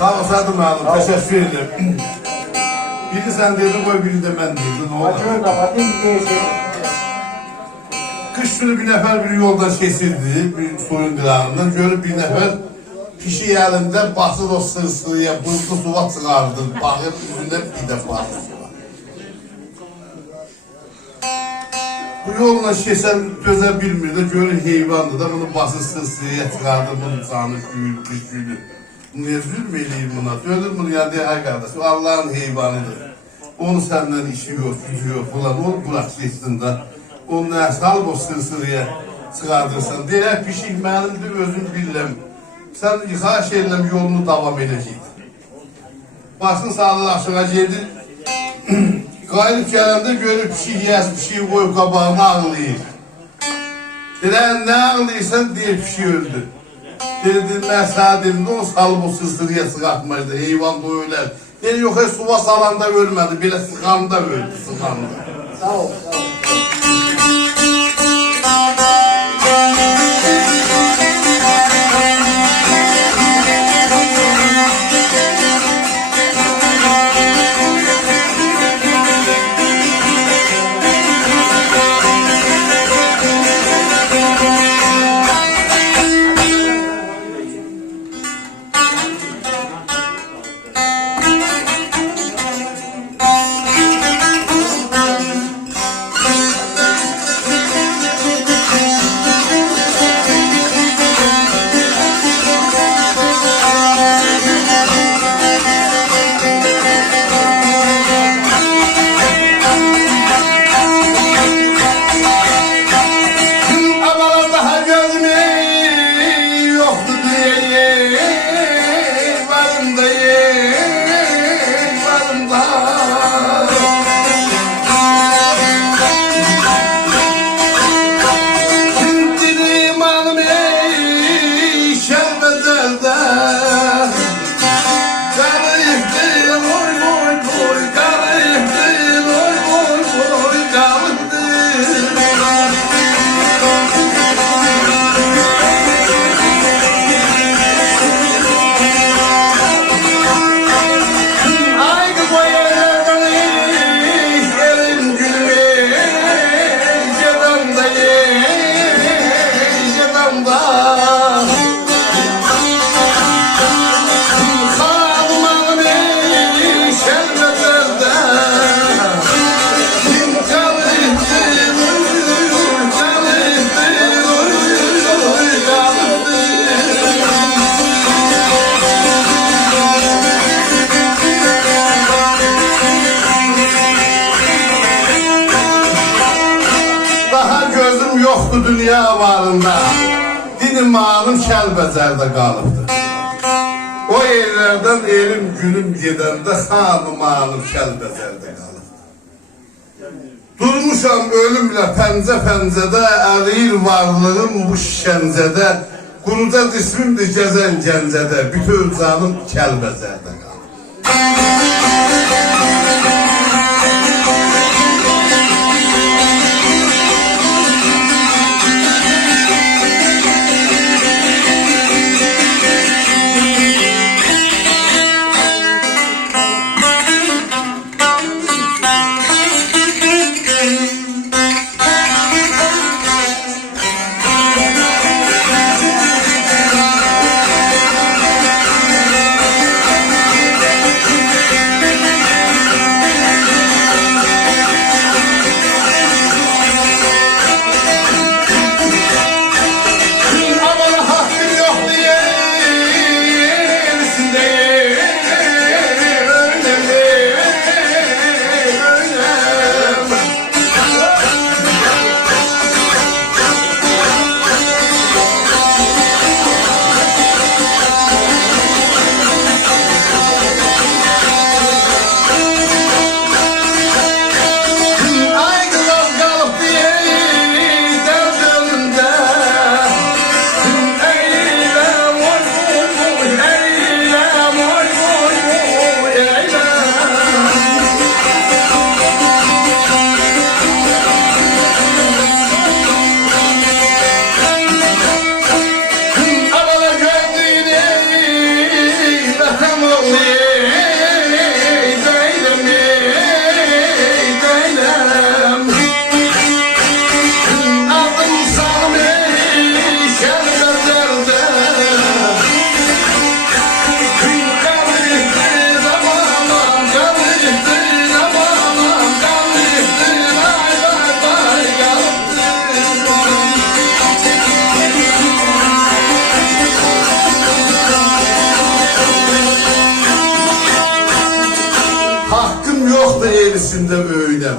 Sağ ol Sadım abi, teşekkür ederim. Biri sen dedin koy, biri de ben dedim. Acıyor da bakayım neyse. Kış günü bir nefer bir yoldan kesildi, bir soyun kırağından. Görüp bir nefer pişi yerinde basır o sırsırıya, buzlu suva çıkardı. Bakıp yüzüne bir defa suva. Bu yolla kesen göze bilmirdi, görün heyvandı da bunu basır sırsırıya çıkardı. Bunun canı büyük, güçlüydü. Ne zulmeyeyim buna, dönür bunu ya diye ay kardeş, Allah'ın heyvanıdır. Onun senden işi yok, gücü yok falan, onu bırak geçsin de. Ondan sal bu sırsırıya çıkardırsan diye pişik benimdir, özüm bilmem. Sen yıkaş eylem yolunu devam edeceksin. Başın sağlığı aşağı geldi. Gayrı kelamda görüp pişik yiyez, pişik koyup kabağına ağlayır. Dilen ne ağlıysan diye pişik öldü. Dedim ben sana dedim de o sal bu sırsırıya çıkartmaydı, heyvan da öler. Dedi yok suva salanda ölmedi, bile sıkanda öldü, sıkanda. Sağ ol, sağ ol. Yoktu dünya varında, dinim malım Kəlbəzərdə qalıbdı. O yerlerden elim günüm gedəndə, hanım malım Kəlbəzərdə qalıbdı. Durmuşam ölümlə pəncə-pəncədə, əriyir varlığım bu şişəncədə, quruca cismimdir gəzən gəncədə, bütün canım Kəlbəzərdə qalıbdı. vətən oğlu deyləm, deyləm. Adım sanım şərbələrdə, qalifdir zamanım, qalifdir zamanım, qalifdir ay bay bay hakkım yoktu elisinde öylem.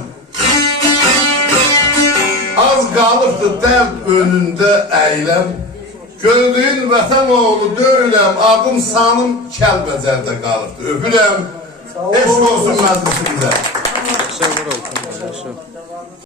Az kalıptı dert önünde eylem. Gördüğün vətən oğlu döyləm, adım sanım Kəlbəcərdə qalıbdı. Öpürəm, eşq olsun məclisimizə. Sen vur olsun.